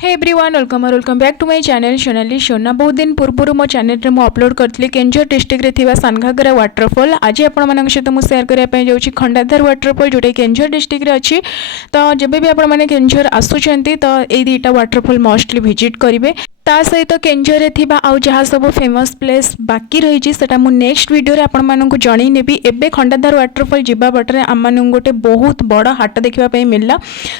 Hey everyone welcome back to my channel Sonali Sona. बहुत दिन पूर्व मो चैनल रे मु अपलोड करथली केंझर डिस्ट्रिक्ट रे थिबा सानघागरा वाटरफॉल। आज आपण मानक सहित मु शेयर करिया पय जाउची खंडाधार वाटरफॉल जोटा केंझर डिस्ट्रिक्ट रे अछि। तो जेबे भी आपण माने केंझर आसुचंती तो एई दीटा वाटरफॉल मोस्टली विजिट करिवे। ता सहित केंझर थिबा आउ जहाँ सब फेमस प्लेस बाकी रही सेटा मु नेक्स्ट वीडियो रे आपण मानक जणै नेबी। एबे खंडाधार वाटरफॉल जिबा बटरे आम मानक गोटे बहुत बड़ हाट देखिबा पय मिलला।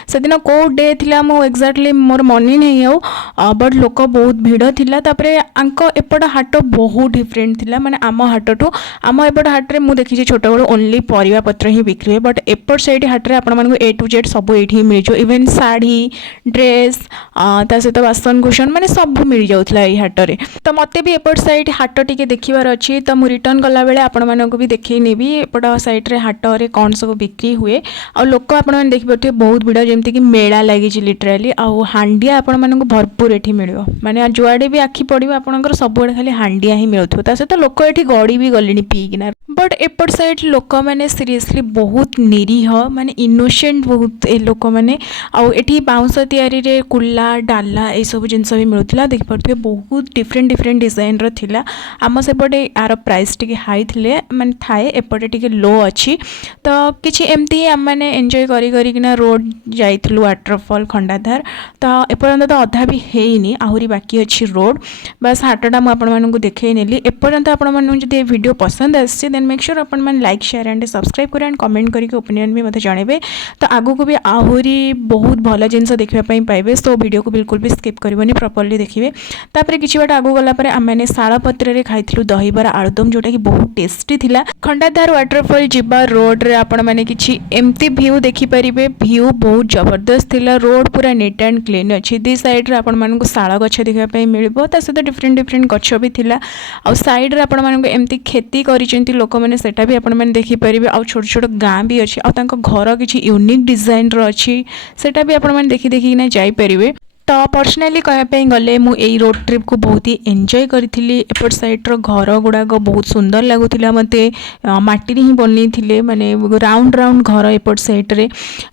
सेदिन को डे थिला मु एक्जाक्टली मोर मनी नहीं आउ बट लोक बहुत भिड़ थिला। तापरे आंको एपट हाट बहुत डिफरेंट थिला माने आम हाटटू आम एपट हाट रे मु देखि छोट बड़ ओनली परिवा पत्र ही बिक्री हुए। बट एपट साइड हाट रे आपण मानक ए टू जेड सब एठी मिल जो इवन साड़ी ड्रेस ता सहित बासन कुशन माने सब मिल जाउथला ए हाट रे। तो मते भी एपट साइड हाट टिके देखिबार अछि। तो मु रिटर्न गला बेले आपण मानक भी देखि नेबी एपट साइड रे हाट रे कोन सब बिक्री हुए। आ लोक आपण माने देखि परथे बहुत भिड़ जेमति कि मेला लागि छि लिटरली। आ हांडिया आपण मानक भरपूर एठी मिलियो माने जुआडे भी आखि पड़िबो आपणकर सबुआडे खाली हांडिया ही मिलथो। ता सहित लोक एठी गड़ी भी गलेनी पी किना। बट एपट साइड लोक माने सीरियसली बहुत निरीह माने इनोसेंट बहुत ए लोक माने। आ एठी बाउंस तयारी रे कुल्ला डाला ए सब जिंस भी मिलुतला। देखि परथे बहुत डिफरेंट डिजाइन रो थिला। आम सेपटे यार प्राइस टिके हाई थिले माने थाए एपटे टिके लो अछि। तो किछि एमती हम माने एन्जॉय करी करी किना रोड जाइथलु वाटरफॉल खंडाधार। तो एपर्यंत तो अधा भी हेइनी आहुरी बाकी अच्छी रोड। बस हाटटा मु आपण मानकु देखै नेली। एपर्यंत आपण मानकु जदि वीडियो पसंद आछि देन मेक श्योर आपण मान लाइक शेयर एंड सब्सक्राइब करे एंड कमेंट करके ओपिनियन भी मते जणेबे। तो आगु को भी आहुरी बहुत भल जिंस देखिबा पई पाइबे। सो वीडियो को बिल्कुल भी स्किप करबोनी प्रॉपर्ली देखिबे। तापरे किछि बाट आगु गला परे हम माने शाळापत्र रे खाइथलु दहीबरा आलुदम जोटा कि बहुत टेस्टी थिला। खंडाधार वाटरफॉल जिबा रोड रे आपण माने किछि एमती व्यू देखि परिबे। व्यू बहुत जबरदस्त थिला। रोड पूरा नीट एंड क्लीन अछि। दी साइड रे आपण मानकु शाळ गछ देखिबा पई मिलबो। ता सहित डिफरेंट गछ भी थिला। आ साइड रे आपण मानकु एमती खेती करिसेंती लोक माने सेटा भी आपण माने देखि परिबे। आ छोट छोट गां भी अछि। आ तांको घर किछि यूनिक डिजाइन रो अछि सेटा भी आपण माने देखि देखि ना जाई परिबे। तो पर्सनाली कहवाई गले मु एई रोड ट्रिप को बहुत ही एंजॉय करी। एपट साइड रो घर गुड़ाक बहुत सुंदर लगुला मते माटी ही बनी माने राउंड राउंड घर एपट साइड रे।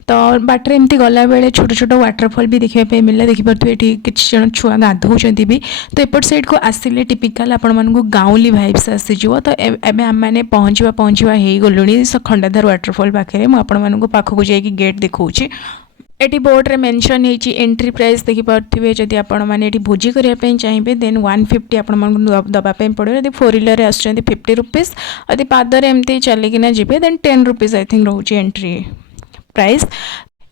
तो बाटर एमती गला बेले छोट छोट वाटरफॉल भी देखा मिलला। देखिपे ये किसी जन छुआ गाधौंट भी। तो एपट साइड को आसिले टिपिकल आपण मानकु गाँवली भाइब्स आसीजिवो। तो एबे आम मैंने पहुँचवा हो गलुणी खंडाधार वाटरफॉल पाखे। मुझे पाखक जाइए गेट देखा। एटी बोर्ड रे मेंशन हेची एंट्री प्राइस देखि परथिबे। जदि आपण माने एटी भोजी करिया पई चाहिबे देन 150 आपण मानकु दबा पई पड़ो। यदि 4 व्हीलर रे आछंती 50 रुपीस। यदि पादर एमती चली किना जिबे देन 10 रुपीस आई थिंक रहउची एंट्री प्राइस।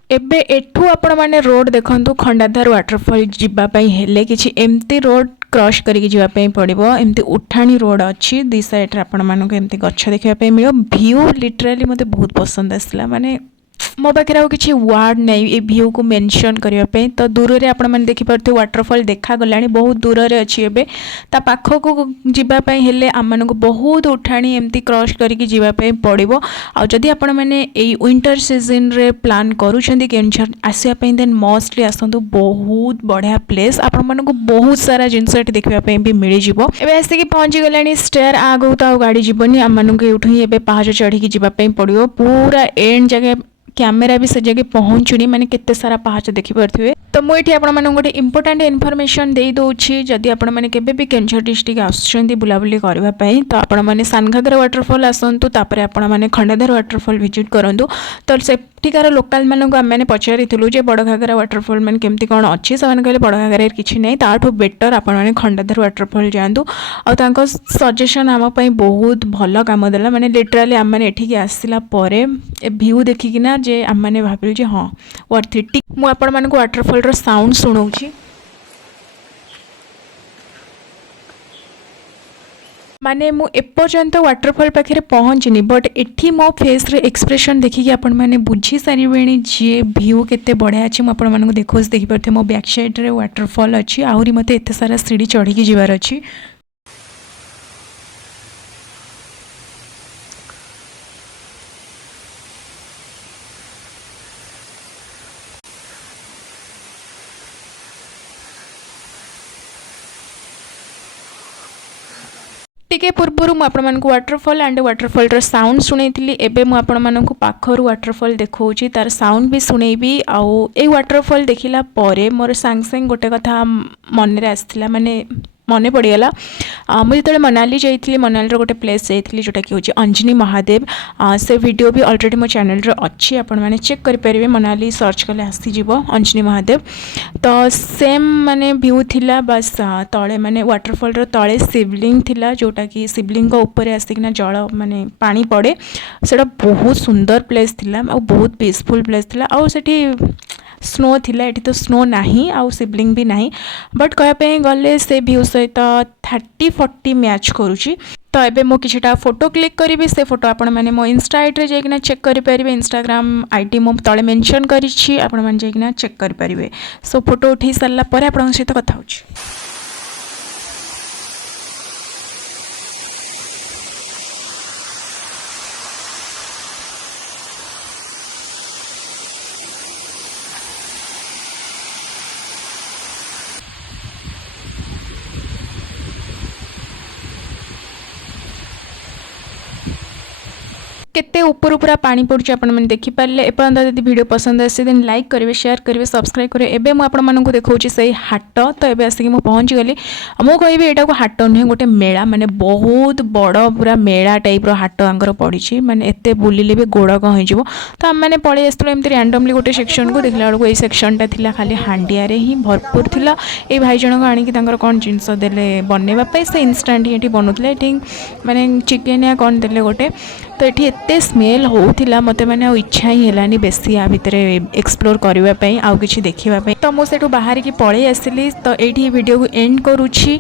एबे एठू आपण माने रोड देखंतु खंडाधार वाटरफॉल जिबा पई हेले किछि एमती रोड क्रॉस करिक जिबा पई पड़िबो। एमती उठाणी रोड अछि। दी साइड रे आपण मानकु एमती गच्छ देखिबा पई मिलो। व्यू लिटरली मते बहुत पसंद आसला माने मो पाखे आउ किसी वर्ड नहीं ए व्यू को मेंशन करने। तो दूर रे आपण माने देखि परथे वाटरफॉल देखा गलानी बहुत दूर रे अछि। एबे ता पाखो को जिबा पई हेले आम मानकु बहुत उठाणी एमती क्रॉस करिक जिबा पई पड़िबो। आ जदि आपण माने एई विंटर सीजन रे प्लान करूछंती केंझर आसिया पई देन मोस्टली आसंतु बहुत बढ़िया प्लेस। आपण मानकु बहुत सारा जिंस एठी देखिबा पई भी मिलि जिवो। एबे आसी कि पहुंची गलानी स्टेयर आगो ता गाड़ी जीवनी आम मानकु एठु ही एबे पहाड़ चढ़ी कि जिबा पई पड़िबो। पूरा एंड जगह कैमेरा भी से जगह पहुँचुनी माने केते सारा पहाड़ देखि परथिबे। तो मु एठी आपण माने गोटे इंपोर्टेंट इन्फॉर्मेशन दे दोछि। जदि आपण माने केबे भी केंझर डिस्ट्रिक्ट आछंती बुलाबुली करबा पई तो आपण माने सानघागरा वाटरफॉल आसंतु। तापरे आपण माने खंडाधार वाटरफॉल विजिट करंतु। तो सेठिकार लोकल मानक आम मैंने पचारिलु जे बड़ घाघरा वाटरफॉल मैंने केमती कौन अच्छी से कहले बड़ घाघरा किसी नहीं ताठू बेटर आपण मैंने खंडाधार वाटरफॉल जातु। और सजेसन आम बहुत भल कम देला माने लिटराली आम मैंने एठिकी आसला परे ए व्यू देखिकिना जे आम मैंने भाविलु जे हाँ वर्थ इट। मु आपण मानक वाटरफॉल रो साउंड सुनाऊछि। माने मु एपर्यंत वाटरफॉल पाखे पहुँचनी बट एठी मो फेस रे एक्सप्रेशन देखिकी आपण माने बुझी सारिबेणी जे व्यू केते बढ़िया अछि। मु आपण मानक देखोस देखि परथे मो बैक साइड रे वाटरफॉल अछि। आहुरी मते एते सारा सीढ़ी चढ़ी की जिवार अछि। टिके पूर्व मुझे वाटरफॉल एंड वाटरफॉल साउंड शुणी एबे मुझे पाखर वाटरफॉल देखा तार साउंड भी शुणेबी आउ ए वाटरफॉल देखला परे मोर सांग सांग गोटे कथा मन रे आसला माने मन पड़गला मुझे जो मनाली जाइए मनाली गोटे प्लेस जाइए जोटा कि हूँ अंजनी महादेव से वीडियो भी ऑलरेडी मो चैनल रे अच्छी आपण मैंने चेक करेंगे मनाली सर्च कले आसीज अंजनी महादेव तो सेम माने व्यू थिला बस तले माने वाटरफॉल रो तले शिवलिंग थिला जोटा कि शिवलिंग ऊपर आसिकना जल माने पानी पड़े सेटा बहुत सुंदर प्लेस थिला और बहुत पीसफुल प्लेस थिला और सेठी स्नो थिला एठी तो स्नो नहीं आउ शिवलिंग भी नहीं बट कहपे गले से व्यू सहित 30-40 मैच करुची तो एबे मो किछटा फोटो क्लिक करी से फोटो आपण माने मो इंस्टा आईडी रे जाइकिना चेक करि परिबे इंस्टाग्राम आईडी मो तळे मेंशन करिछि आपण माने जाइकिना चेक करि परिबे सो फोटो उठी सरला परे आपण सहित कथा होछि। केते ऊपर पूरा पानी पड़ुछि आपण माने देखि पारले एपर्यंत यदि वीडियो पसंद आसे देन लाइक करेंगे शेयर करेंगे सब्सक्राइब करेंगे एबे मु आपण मानकु देखौछि सही हाट तो एबे आसिक मु पहुँच गली मु कहबी एटा को हाट नुहे गोटे मेला माने बहुत बड़ पूरा मेला टाइप रो हाट आंगर पड़ी माने एते बुलिले भी गोड़ कं हो तो आम मैंने पलि आसलु एमती रैंडमली गोटे सेक्शन को देखला बेलू ये सेक्शनटा थिला खाली हांडिया रे ही भरपूर थिला ए भाई जनक आनिक तांकर कौन जिनस देले बनैबा से इंस्टांट ये बनौले ये माने चिकेन या कौन देले गोटे तो ये एते स्मेल होउथिला मते माने इच्छा ही हेलानी बेसी आ भितर एक्सप्लोर करबा पई आउ किछि देखिबा पई तो मो सेटु बाहर की पळै आसिली तो एठी वीडियो को एंड करूछि।